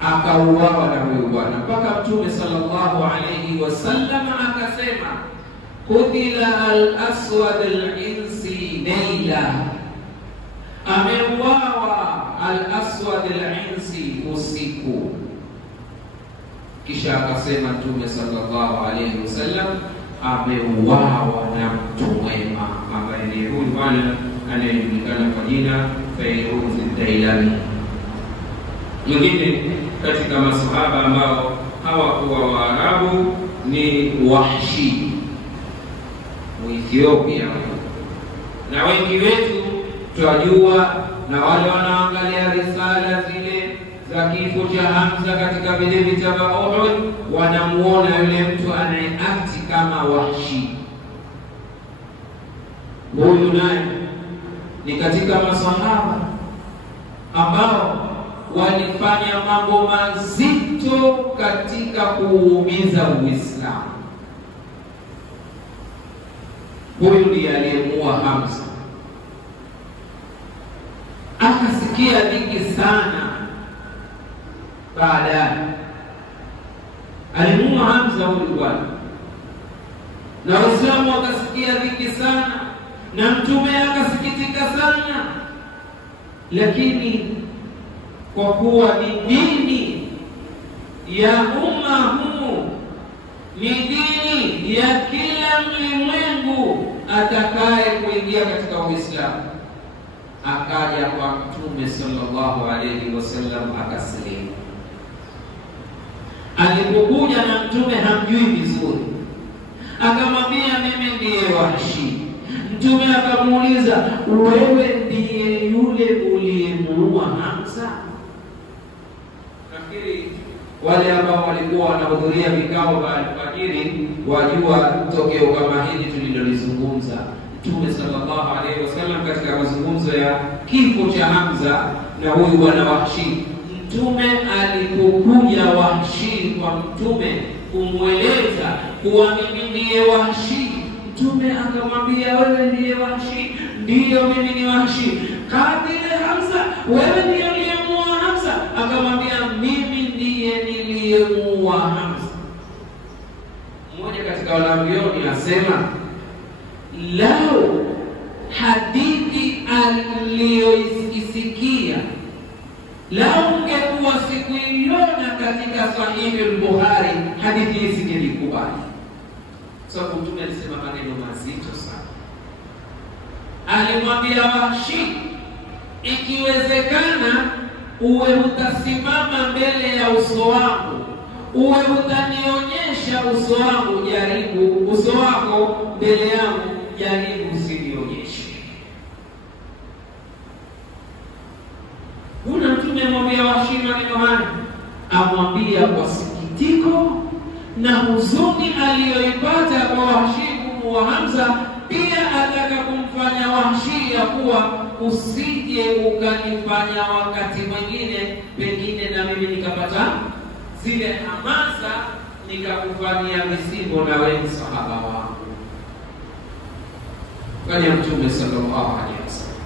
akauawa na huyu bwana, mpaka Mtume sallallahu alayhi wasallam akasema qutila al-Aswad al-Insi layla, ameuawa Al-Aswad al-Insi usiku. Kisha akasema Mtume sallallahu alayhi wasallam ameuawa na mtu mwema ambaye ni huyu bwana anayejulikana kwa jina Fairuz ad-Dailami. Mwingine katika masahaba ambao hawakuwa Waarabu ni Wahshi, Ethiopia. Na wengi wetu tunajua, na wale wanaangalia risala zile za la kifo cha Hamza katika vile vita vya Uhud, wanamuona yule mtu anayeakti kama Wahshi. Huyu naye ni katika masahaba ambao walifanya mambo mazito katika kuumiza Uislamu. Huyu ndiye aliyemuua Hamza. Akasikia dhiki sana baadaye. Alimuua Hamza huyu bwana, na Waislamu wakasikia dhiki sana, na Mtume akasikitika sana. Lakini kwa kuwa ni dini ya umma huu, ni dini ya kila mlimwengu atakaye kuingia katika Uislamu, akaja kwa Mtume sallallahu alayhi wasallam akasilimu. Alipokuja na Mtume hamjui vizuri, akamwambia mimi ndiye Wahshi. Mtume akamuuliza, wewe ndiye yule uliyemuua Hamza? Nafikiri wale ambao walikuwa wanahudhuria vikao vya alfajiri wajua tokeo kama hili tulilolizungumza. Mtume sallallahu alaihi wasallam katika mazungumzo ya kifo cha Hamza na huyu bwana Wahshi, Mtume alipokuja Wahshi kwa Mtume kumweleza kuwa mimi ndiye Wahshi, Mtume akamwambia, wewe ndiye Wahshi? Ndiyo, mimi ni Wahshi. Katile Hamza, wewe ndiye uliyemuua Hamza? Akamwambia, mimi ndiye niliyemuua Hamza. Mmoja katika wanavyuoni asema, lao hadithi aliyoisikia lao ungekuwa sikuiona katika Sahihi al-Bukhari, hadithi hii singelikubali. Sababu Mtume alisema maneno mazito sana. Alimwambia Wahshi, ikiwezekana uwe utasimama mbele ya uso wangu, uwe utanionyesha uso wangu, jaribu uso wako mbele yangu, jaribu usinionyeshe. Kuna Mtume amwambia Wahshi maneno haya, amwambia kwa sikitiko na huzuni aliyoipata kwa Wahshi kumuua Hamza. Pia ataka kumfanya Wahshi ya kuwa usije ukanifanya wakati mwingine pengine na mimi nikapata zile hamasa nikakufanyia visivyo na wewe sahaba wangu. Kani Mtume sallallahu alaihi wasallam,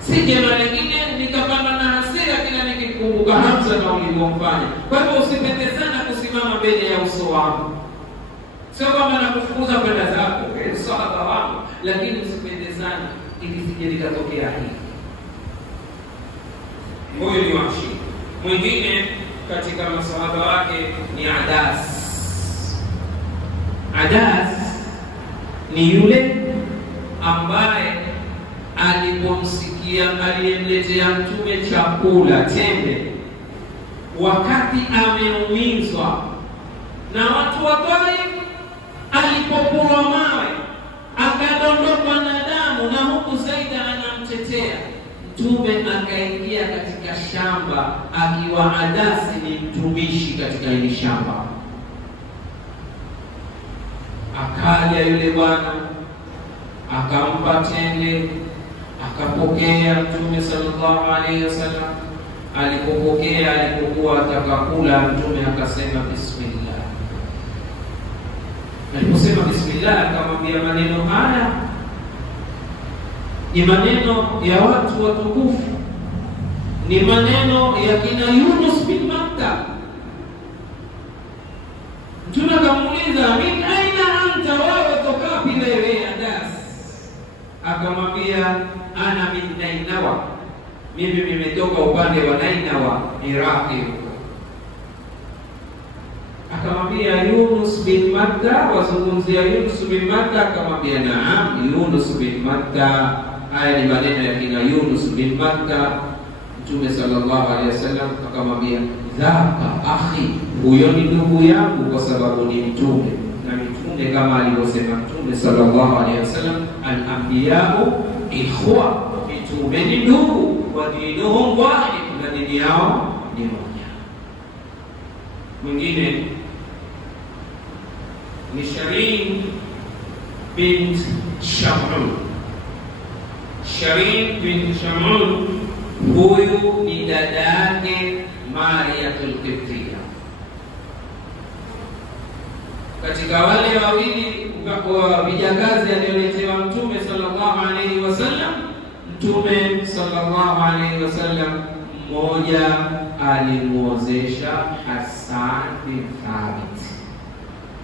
sije mara nyingine nikapanda na hasira kila nikikumbuka Hamza na ulivyomfanya. Kwa hivyo usipende sana kusimama mbele ya uso wangu. Sio kama nakufukuza kwenda zako, sahaba wangu, lakini usipende sana ili sije likatokea hili. Huyu ni Wahshi. Mwingine katika masahaba wake ni Adas. Adas ni yule ambaye alipomsikia aliyemletea Mtume chakula tembe wakati ameumizwa na watu wa Taif, alipopurwa mawe akadondokwa na damu na huku Zaida anamtetea, Mtume akaingia katika shamba akiwa Adasi ni mtumishi katika hili shamba. Akaja yule bwana akampa tende, akapokea. Mtume sallallahu alaihi wasallam alipopokea, alipokuwa atakakula, Mtume akasema bismillah. Aliposema bismillah, akamwambia maneno haya ni maneno ya watu watukufu, ni maneno ya kina Yunus bin Matta. Mtume akamuuliza, min aina anta, wewe tokapi wewe Adas? Akamwambia, ana min Nainawa, mimi nimetoka upande wa Nainawa, Iraqi. Akamwambia, Yunus bin Matta, wazungumzia Yunus bin Matta? Akamwambia, naam, Yunus bin Matta. Haya ni maneno ya kina Yunus bin Matta. Mtume sallallahu alaihi wasallam akamwambia, dhaka akhi, huyo ni ndugu yangu kwa sababu ni mtume, na mtume kama alivyosema Mtume sallallahu alaihi wasallam, al-anbiya'u ikhwa, mitume ni ndugu, wa dinuhum wahid, na dini yao ni moja. Mwingine ni Sharin bint Sham'un. Sharin bint Sham'un, huyu ni dada yake Mariyatul Qibtiyya. Katika wale wawili vijakazi alioletewa Mtume sallallahu alaihi wasallam, Mtume sallallahu alaihi wasallam mmoja alimuozesha Hassan bin Thabit,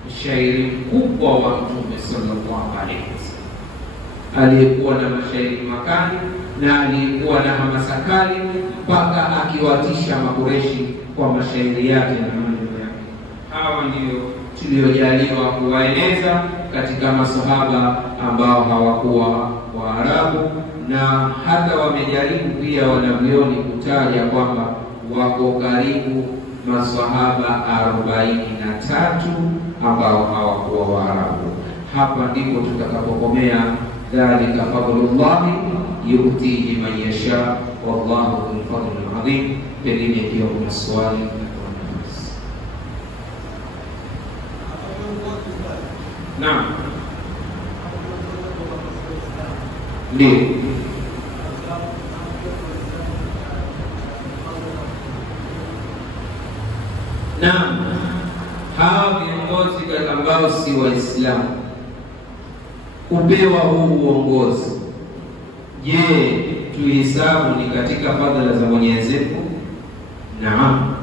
mshairi mkubwa wa Mtume sallallahu alaihi wasallam, aliyekuwa na mashairi makali na aliyekuwa na hamasa kali mpaka akiwatisha Makureshi kwa mashairi yake na maneno yake. Hawa ndio tuliojaliwa kuwaeneza katika masahaba ambao hawakuwa Waarabu, na hata wamejaribu pia wanavyoni kutaja kwamba wako karibu masahaba 43 ambao hawakuwa Waarabu. Hapa ndipo tutakapokomea. Dhalika fadlullahi yutihi man yasha wallahu dhul fadlil adhim. Pengine pia kuna swali. Naam, ndio. Naam, hawa viongozi ambao si Waislamu kupewa huu uongozi, je, tuhesabu ni katika fadhila za Mwenyezi Mungu? Naam,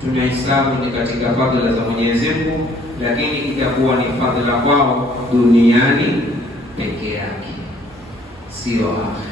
tunahesabu ni katika fadhila za Mwenyezi Mungu, lakini itakuwa ni fadhila kwao duniani peke yake, sio akhera.